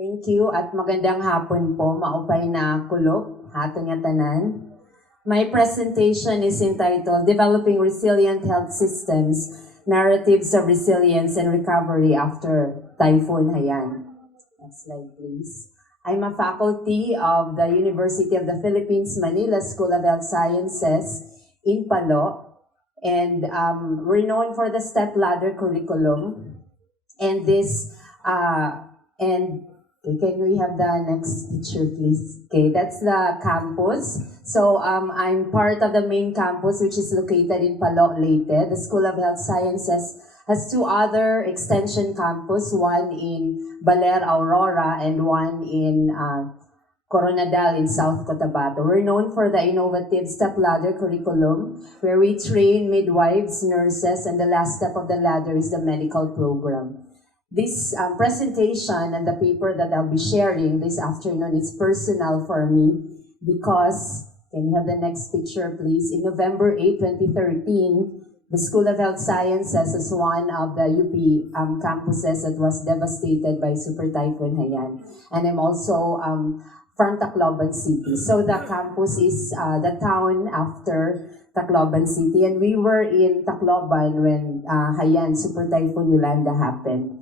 Thank you at magandang hapon po, maupay na kulog, hato nga tanan. My presentation is entitled Developing Resilient Health Systems, Narratives of Resilience and Recovery After Typhoon Haiyan. Next slide, please. I'm a faculty of the University of the Philippines, Manila School of Health Sciences in Palo, and we're known for the stepladder curriculum. And can we have the next picture, please? Okay, that's the campus. So I'm part of the main campus, which is located in Palo, Leyte. The School of Health Sciences has two other extension campus, one in Baler, Aurora, and one in Coronadal in South Cotabato. We're known for the innovative stepladder curriculum, where we train midwives, nurses, and the last step of the ladder is the medical program. This presentation and the paper that I'll be sharing this afternoon is personal for me because, can you have the next picture please? In November 8, 2013, the School of Health Sciences is one of the UP campuses that was devastated by Super Typhoon Haiyan. And I'm also from Tacloban City. So the campus is the town after Tacloban City. And we were in Tacloban when Haiyan, Super Typhoon Yolanda happened.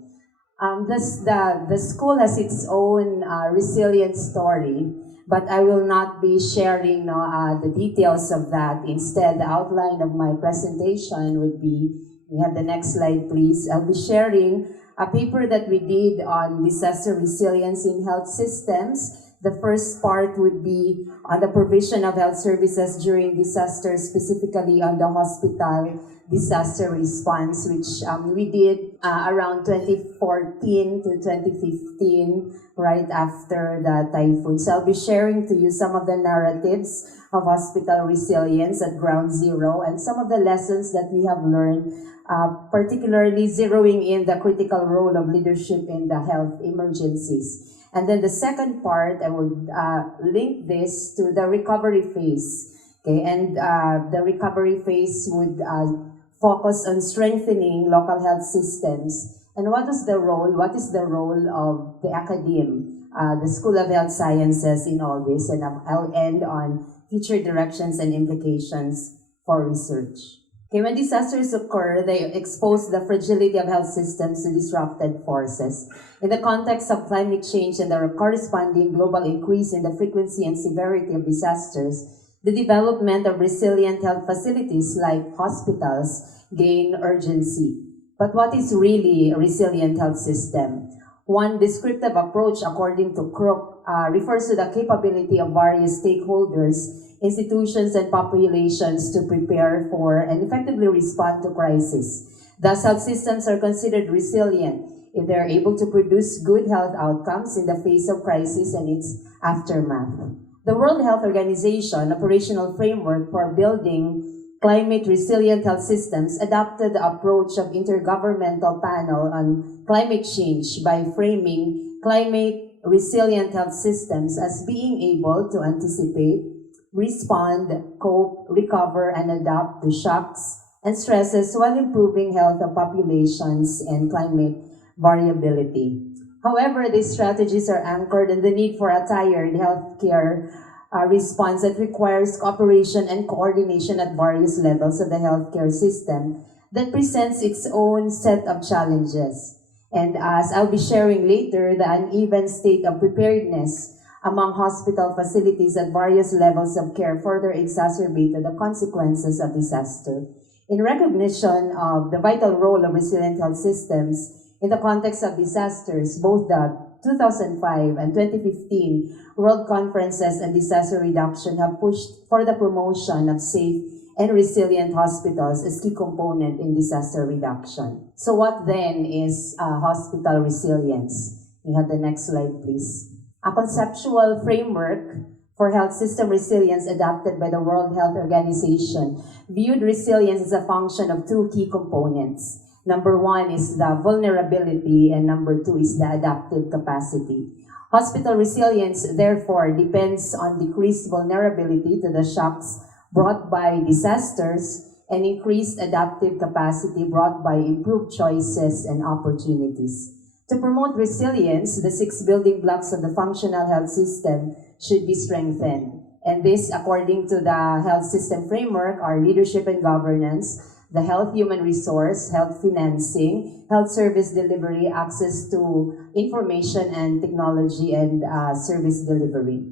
The school has its own resilient story, but I will not be sharing the details of that. Instead, the outline of my presentation would be, we have the next slide please, I'll be sharing a paper that we did on disaster resilience in health systems. The first part would be on the provision of health services during disasters, specifically on the hospital disaster response, which we did around 2014 to 2015, right after the typhoon. So I'll be sharing to you some of the narratives of hospital resilience at ground zero and some of the lessons that we have learned, particularly zeroing in the critical role of leadership in the health emergencies. And then the second part, I would link this to the recovery phase. Okay, and the recovery phase would focus on strengthening local health systems. And what is the role of the academe, the School of Health Sciences in all this? And I'll end on future directions and implications for research. Okay, when disasters occur, they expose the fragility of health systems to disrupted forces. In the context of climate change and the corresponding global increase in the frequency and severity of disasters, the development of resilient health facilities like hospitals gain urgency. But what is really a resilient health system? One descriptive approach, according to Crook, refers to the capability of various stakeholders, institutions, and populations to prepare for and effectively respond to crisis. Thus, health systems are considered resilient if they are able to produce good health outcomes in the face of crisis and its aftermath. The World Health Organization operational framework for building climate resilient health systems adopted the approach of Intergovernmental Panel on Climate Change by framing climate resilient health systems as being able to anticipate, respond, cope, recover, and adapt to shocks and stresses while improving health of populations and climate variability. However, these strategies are anchored in the need for a tiered healthcare response that requires cooperation and coordination at various levels of the healthcare system that presents its own set of challenges. And as I'll be sharing later, the uneven state of preparedness among hospital facilities at various levels of care further exacerbated the consequences of disaster. In recognition of the vital role of resilient health systems in the context of disasters, both the 2005 and 2015 World Conferences on Disaster Reduction have pushed for the promotion of safe and resilient hospitals as key component in disaster reduction. So what then is hospital resilience? We have the next slide, please. A conceptual framework for health system resilience adopted by the World Health Organization viewed resilience as a function of two key components. Number one is the vulnerability, and number two is the adaptive capacity. Hospital resilience, therefore, depends on decreased vulnerability to the shocks brought by disasters and increased adaptive capacity brought by improved choices and opportunities. To promote resilience, the 6 building blocks of the functional health system should be strengthened. And this, according to the health system framework, are leadership and governance, the health human resource, health financing, health service delivery, access to information and technology, and service delivery.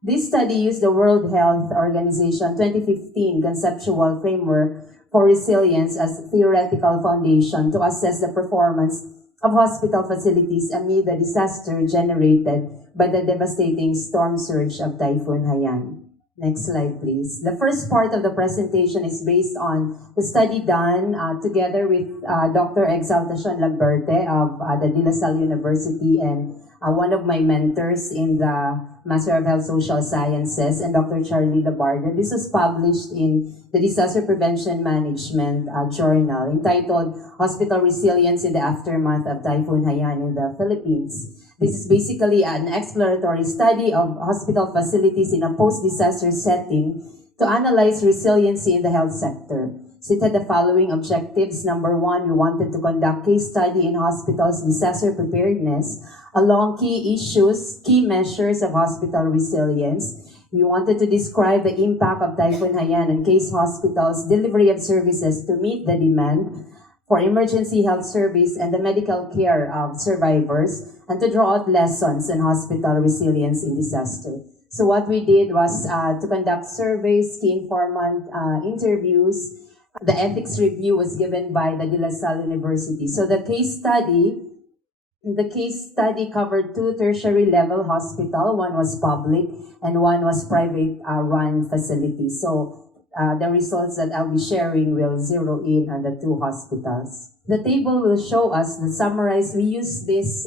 This study used the World Health Organization 2015 conceptual framework for resilience as theoretical foundation to assess the performance of hospital facilities amid the disaster generated by the devastating storm surge of Typhoon Haiyan. Next slide, please. The first part of the presentation is based on the study done together with Dr. Exaltacion Labarda of the De La Salle University and one of my mentors in the Master of Health Social Sciences, and Dr. Charlie Labarda. This was published in the Disaster Prevention Management Journal entitled Hospital Resilience in the Aftermath of Typhoon Haiyan in the Philippines. This is basically an exploratory study of hospital facilities in a post-disaster setting to analyze resiliency in the health sector. So it had the following objectives. Number one, we wanted to conduct case study in hospitals' disaster preparedness along key issues, key measures of hospital resilience. We wanted to describe the impact of Typhoon Haiyan on case hospitals' delivery of services to meet the demand for emergency health service and the medical care of survivors, and to draw out lessons in hospital resilience in disaster. So what we did was to conduct surveys, key informant interviews. The ethics review was given by the De La Salle University. So the case study covered 2 tertiary level hospitals. One was public and one was private run facility. So the results that I'll be sharing will zero in on the 2 hospitals. The table will show us the summarized. We use this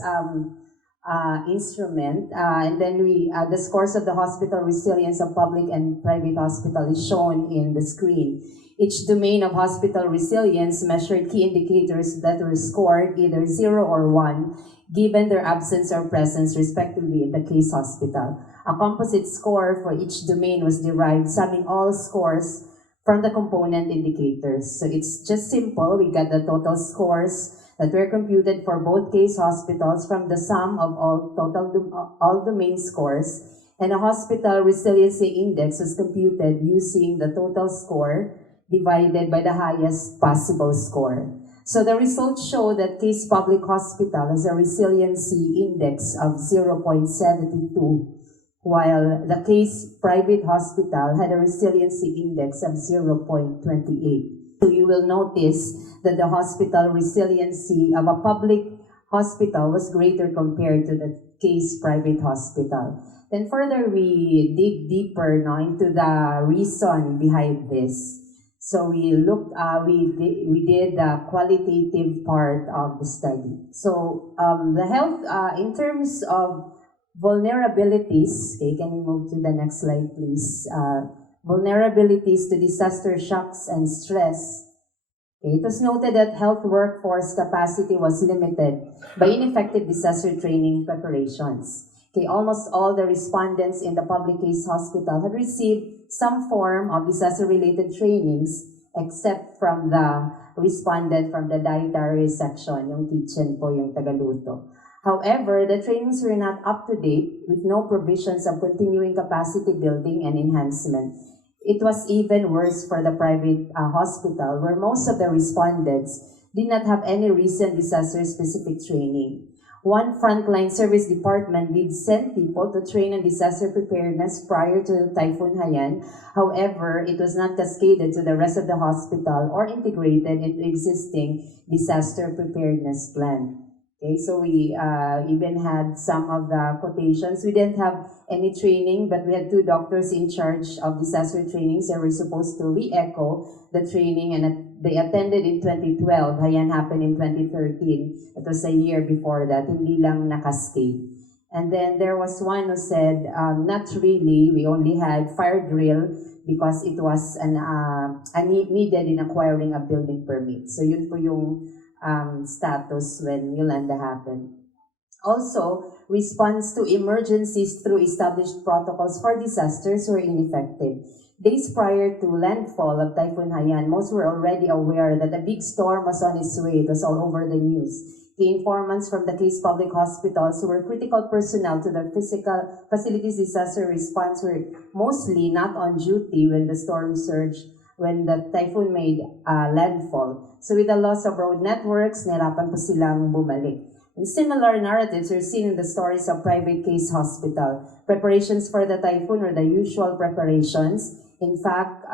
instrument, and then the scores of the hospital resilience of public and private hospital is shown in the screen. Each domain of hospital resilience measured key indicators that were scored either 0 or 1, given their absence or presence respectively in the case hospital. A composite score for each domain was derived, summing all scores from the component indicators. So it's just simple. We got the total scores that were computed for both case hospitals from the sum of all domain scores, and a hospital resiliency index was computed using the total score divided by the highest possible score. So the results show that case public hospital has a resiliency index of 0.72, while the case private hospital had a resiliency index of 0.28. So you will notice that the hospital resiliency of a public hospital was greater compared to the case private hospital. Then further, we dig deeper into the reason behind this. So we looked, we did the qualitative part of the study. So the health, in terms of vulnerabilities, okay, can you move to the next slide, please? Vulnerabilities to disaster shocks and stress. Okay, it was noted that health workforce capacity was limited by ineffective disaster training preparations. Okay, almost all the respondents in the public case hospital had received some form of disaster-related trainings, except from the respondent from the dietary section, yung kitchen po, yung tagaluto. However, the trainings were not up to date, with no provisions of continuing capacity building and enhancement. It was even worse for the private hospital, where most of the respondents did not have any recent disaster-specific training. One frontline service department did send people to train on disaster preparedness prior to Typhoon Haiyan. However, it was not cascaded to the rest of the hospital or integrated into existing disaster preparedness plan. Okay, so we even had some of the quotations. We didn't have any training, but we had 2 doctors in charge of disaster trainings. They were supposed to re-echo the training, and they attended in 2012. Haiyan happened in 2013. It was a year before that. Hindi lang nakascade. And then there was one who said, not really. We only had fire drill because it was needed in acquiring a building permit. So yun po yung status when Yolanda happened. Also, response to emergencies through established protocols for disasters were ineffective. Days prior to landfall of Typhoon Haiyan, most were already aware that a big storm was on its way. It was all over the news. Key informants from the case public hospitals who were critical personnel to the physical facilities disaster response were mostly not on duty when the storm surged, when the typhoon made landfall. So with the loss of road networks, nahirapan po silang bumalik. And similar narratives are seen in the stories of private case hospital. Preparations for the typhoon were the usual preparations. In fact,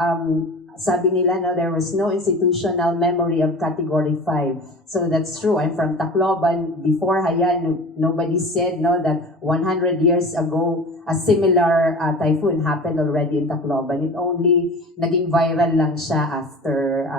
sabi nila, no, there was no institutional memory of Category 5. So that's true. I'm from Tacloban. Before Haiyan, nobody said no, that 100 years ago, a similar typhoon happened already in Tacloban. It only naging viral lang siya after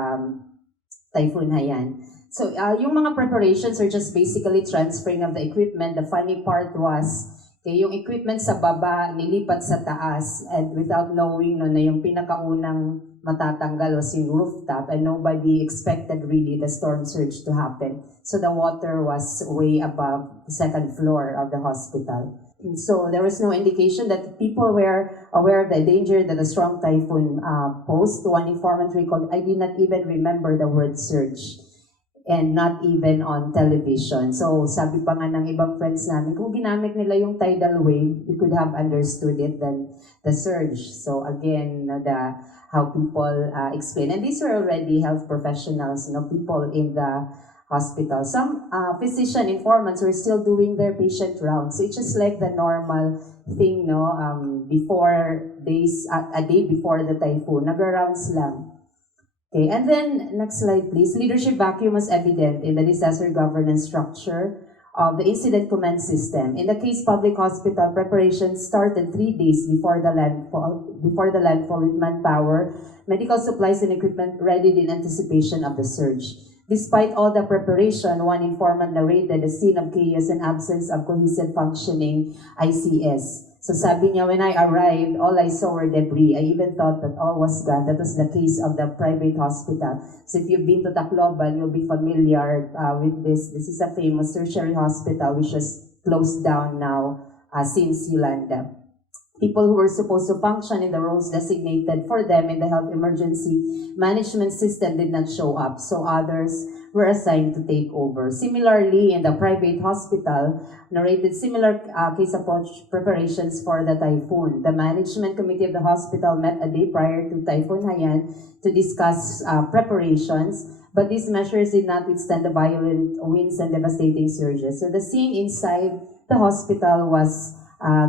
Typhoon Haiyan. So yung mga preparations are just basically transferring of the equipment. The funny part was, yung equipment sa baba, nilipat sa taas, and without knowing no, na yung pinakaunang matatanggal was yung rooftop, and nobody expected really the storm surge to happen. So the water was way above the second floor of the hospital. And so there was no indication that people were aware of the danger that a strong typhoon posed. One informant recalled, "I did not even remember the word surge." And not even on television. So sabi pa nga ng ibang friends namin, kung ginamit nila yung tidal wave, we could have understood it than the surge. So again, how people explain. And these were already health professionals, people in the hospital. Some physician informants were still doing their patient rounds. So it's just like the normal thing, before days, a day before the typhoon, nag-rounds lang. Okay, and then, next slide please. Leadership vacuum was evident in the disaster governance structure of the incident command system. In the case public hospital, preparations started 3 days before the landfall with manpower, medical supplies and equipment readied in anticipation of the surge. Despite all the preparation, one informant narrated a scene of chaos and absence of cohesive functioning ICS. So sabi niya, when I arrived, all I saw were debris. I even thought that all was gone. That was the case of the private hospital. So if you've been to Tacloban, you'll be familiar with this. This is a famous tertiary hospital which was closed down now since Yolanda. People who were supposed to function in the roles designated for them in the health emergency management system did not show up. So others were assigned to take over. Similarly, in the private hospital, narrated similar case approach preparations for the typhoon. The management committee of the hospital met a day prior to Typhoon Haiyan to discuss preparations, but these measures did not withstand the violent winds and devastating surges. So the scene inside the hospital was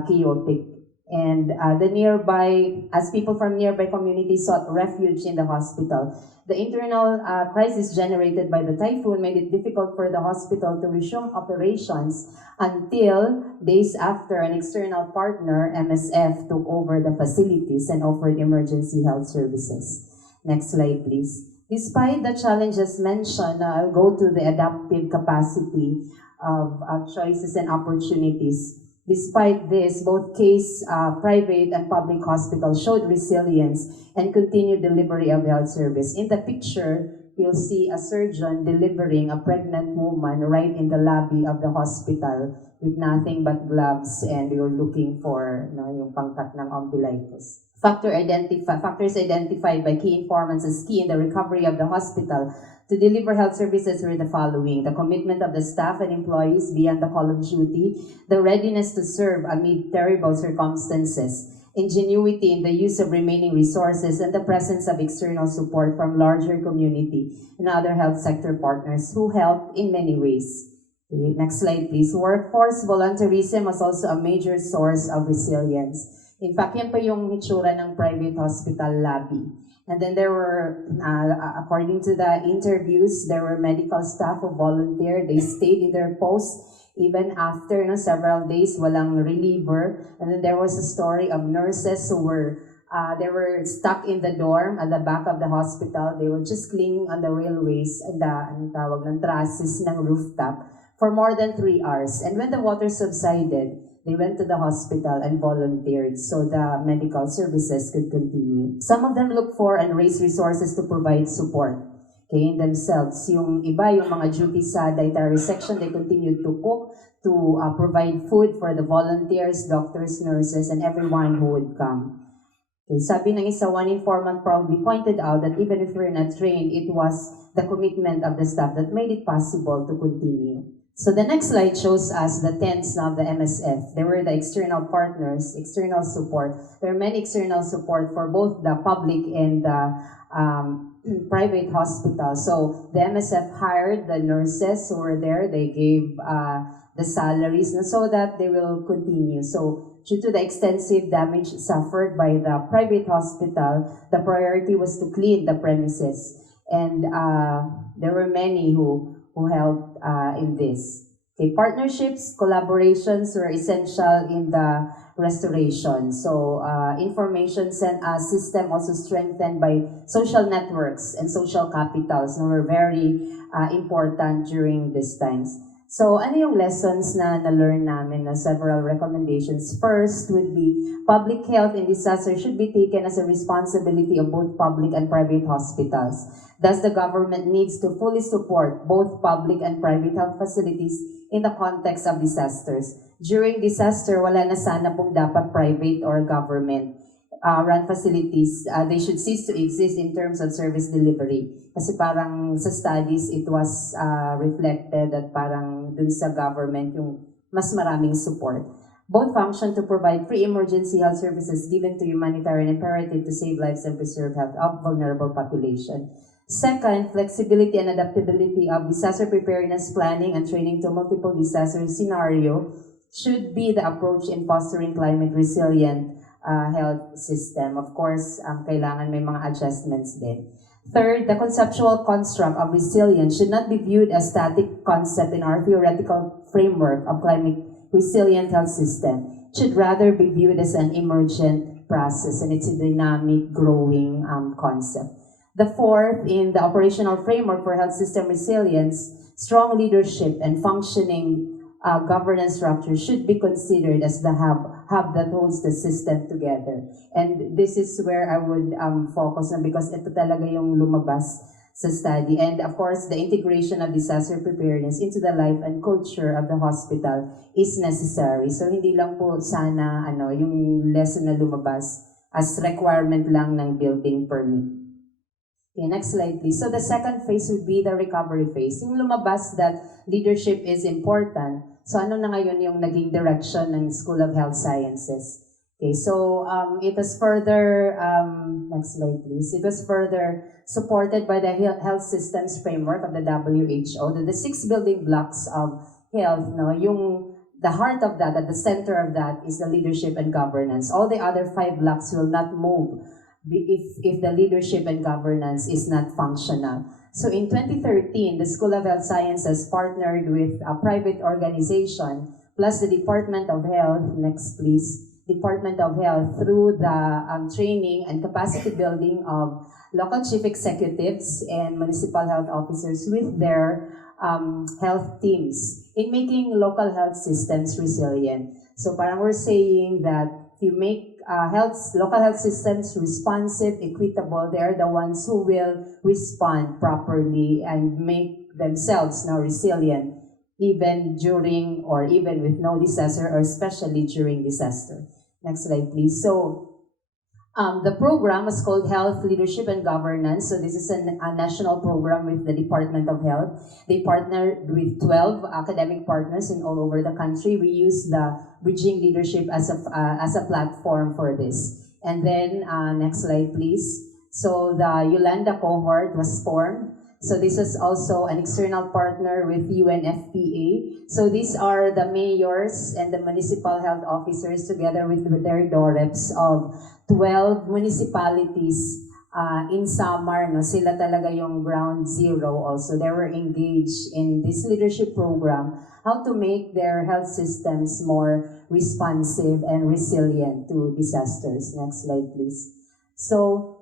chaotic. And as people from nearby communities sought refuge in the hospital. The internal crisis generated by the typhoon made it difficult for the hospital to resume operations until days after an external partner, MSF, took over the facilities and offered emergency health services. Next slide, please. Despite the challenges mentioned, I'll go to the adaptive capacity of choices and opportunities. Despite this, both private and public hospitals showed resilience and continued delivery of health service. In the picture, you'll see a surgeon delivering a pregnant woman right in the lobby of the hospital with nothing but gloves, and you're looking for yung pangkat ng umbilicus. Factors identified by key informants as key in the recovery of the hospital to deliver health services were the following: the commitment of the staff and employees beyond the call of duty, the readiness to serve amid terrible circumstances, ingenuity in the use of remaining resources, and the presence of external support from larger community and other health sector partners who helped in many ways. Okay, next slide, please. Workforce volunteerism was also a major source of resilience. In fact, yan pa yung hitsura ng private hospital lobby. And then there were, according to the interviews, there were medical staff who volunteered. They stayed in their posts even after several days, walang reliever. And then there was a story of nurses who were they were stuck in the dorm at the back of the hospital. They were just clinging on the railways and ang tawag ng trusses ng rooftop for more than 3 hours. And when the water subsided, they went to the hospital and volunteered so the medical services could continue. Some of them looked for and raised resources to provide support in themselves. Yung iba, yung mga duties sa dietary section, they continued to cook, to provide food for the volunteers, doctors, nurses, and everyone who would come. Okay, sabi ng isa, one informant proudly pointed out that even if we're not trained, it was the commitment of the staff that made it possible to continue. So the next slide shows us the tenets of the MSF. They were the external partners, external support. There are many external support for both the public and the private hospitals. So the MSF hired the nurses who were there. They gave the salaries so that they will continue. So due to the extensive damage suffered by the private hospital, the priority was to clean the premises. And there were many who helped in this. Okay, partnerships, collaborations were essential in the restoration. So information system also strengthened by social networks and social capitals were very important during these times. So ano yung lessons na na-learn namin na several recommendations? First would be public health in disaster should be taken as a responsibility of both public and private hospitals. Thus, the government needs to fully support both public and private health facilities in the context of disasters. During disaster, wala na sana pong dapat private or government run facilities. They should cease to exist in terms of service delivery. Kasi parang sa studies, it was reflected that parang dun sa government yung mas maraming support. Both function to provide free emergency health services given to humanitarian imperative to save lives and preserve health of vulnerable population. Second, flexibility and adaptability of disaster preparedness planning and training to multiple disaster scenario should be the approach in fostering climate resilient health system. Of course, kailangan may mga adjustments din. Third, the conceptual construct of resilience should not be viewed as static concept in our theoretical framework of climate resilient health system. It should rather be viewed as an emergent process, and it's a dynamic, growing concept. The fourth, in the operational framework for health system resilience, strong leadership and functioning governance structure should be considered as the hub that holds the system together. And this is where I would focus on because ito talaga yung lumabas sa study. And of course, the integration of disaster preparedness into the life and culture of the hospital is necessary. So hindi lang po sana yung lesson na lumabas as requirement lang ng building permit. Okay, next slide please. So the second phase would be the recovery phase. Yung lumabas that leadership is important. So ano na ngayon yung naging direction ng School of Health Sciences? Okay, so it was further, next slide please. It was further supported by the health systems framework of the WHO, the 6 building blocks of health, the heart of that, at the center of that is the leadership and governance. All the other 5 blocks will not move if the leadership and governance is not functional. So in 2013, the School of Health Sciences partnered with a private organization plus the Department of Health, next please, Department of Health through the training and capacity building of local chief executives and municipal health officers with their health teams in making local health systems resilient. So parang we're saying that if you make local health systems responsive, equitable, they're the ones who will respond properly and make themselves now resilient even during or even with no disaster or especially during disaster. Next slide, please. So the program was called Health Leadership and Governance. So this is a national program with the Department of Health. They partnered with 12 academic partners in all over the country. We use the Bridging Leadership as a platform for this. And then, next slide, please. So the Yolanda cohort was formed. So this is also an external partner with UNFPA. So these are the mayors and the municipal health officers together with their DOREPs of 12 municipalities in Samar. Sila talaga yung ground zero also. They were engaged in this leadership program, how to make their health systems more responsive and resilient to disasters. Next slide, please. So,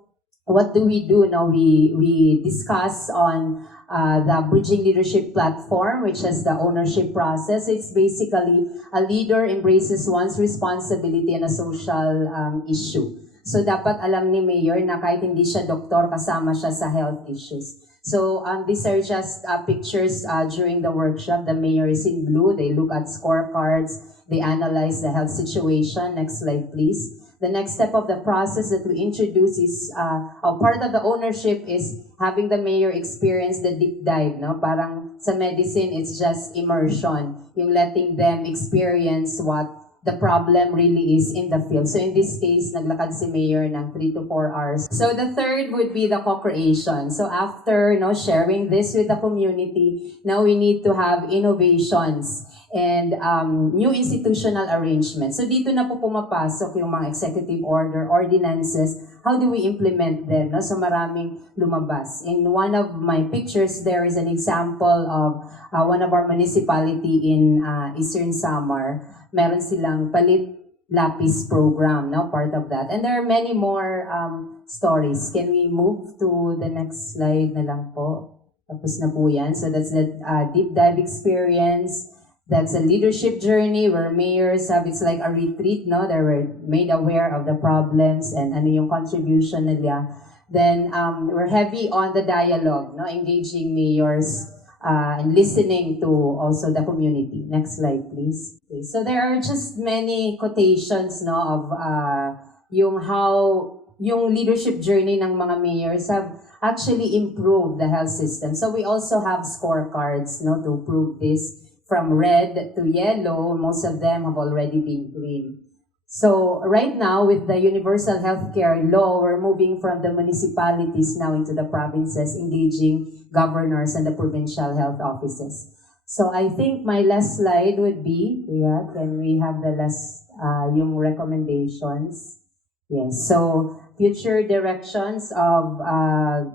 what do we do now? We discuss on the Bridging Leadership Platform, which is the ownership process. It's basically a leader embraces one's responsibility in a social issue. So dapat alam ni Mayor na kahit hindi siya doktor, kasama siya sa health issues. So these are just pictures during the workshop. The Mayor is in blue. They look at scorecards. They analyze the health situation. Next slide, please. The next step of the process that we introduce is, part of the ownership is having the mayor experience the deep dive, no? Parang sa medicine, it's just immersion. Yung letting them experience what the problem really is in the field. So in this case, naglakad si Mayor ng 3 to 4 hours. So the third would be the co-creation. So after sharing this with the community, now we need to have innovations and new institutional arrangements. So dito na po pumapasok yung mga executive order, ordinances. How do we implement them? No? So maraming lumabas. In one of my pictures, there is an example of one of our municipality in Eastern Samar. Meron silang palit lapis program, no? Part of that. And there are many more stories. Can we move to the next slide na lang po? Tapos na po yan. So that's the deep dive experience. That's a leadership journey where mayors have, it's like a retreat, no? They were made aware of the problems and ano yung contribution nila. Then we're heavy on the dialogue, no? Engaging mayors and listening to also the community. Next slide, please. Okay. So there are just many quotations, no, of yung leadership journey ng mga mayors have actually improved the health system. So we also have scorecards, no, to prove this. From red to yellow, most of them have already been green. So right now, with the universal healthcare law, we're moving from the municipalities now into the provinces, engaging governors and the provincial health offices. So I think my last slide would be, can we have the last, yung recommendations? Yes, so future directions of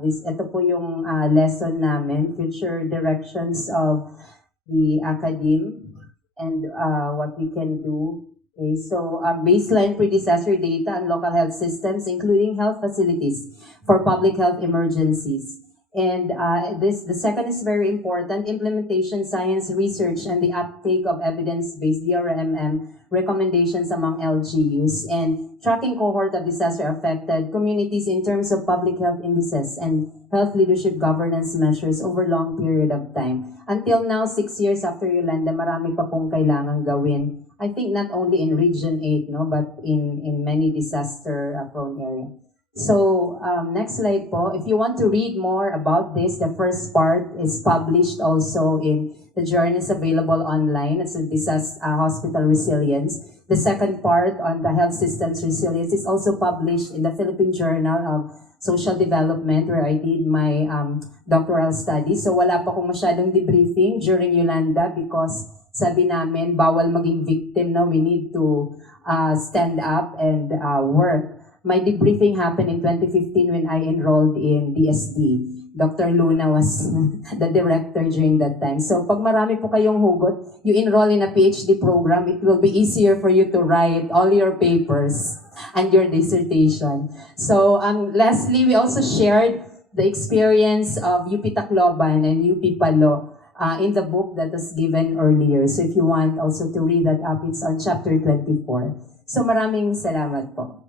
ito po yung lesson namin, future directions of the academe and what we can do. Okay, so baseline pre-disaster data on local health systems, including health facilities for public health emergencies. And the second is very important, implementation, science, research, and the uptake of evidence-based DRMM recommendations among LGUs, and tracking cohort of disaster-affected communities in terms of public health indices and health leadership governance measures over long period of time. Until now, 6 years after Yolanda, marami pa pong kailangang gawin. I think not only in Region 8, no, but in many disaster-prone areas. So, next slide po. If you want to read more about this, the first part is published also in the journals available online. It's a disaster hospital resilience. The second part on the health systems resilience is also published in the Philippine Journal of Social Development, where I did my doctoral study. So wala pa akong masyadong debriefing during Yolanda because sabi namin, bawal maging victim na. We need to stand up and work. My debriefing happened in 2015 when I enrolled in DSD. Dr. Luna was the director during that time. So pag marami po kayong hugot, you enroll in a PhD program, it will be easier for you to write all your papers and your dissertation. So lastly, we also shared the experience of UP Tacloban and UP Palo in the book that was given earlier. So if you want also to read that up, it's on chapter 24. So maraming salamat po.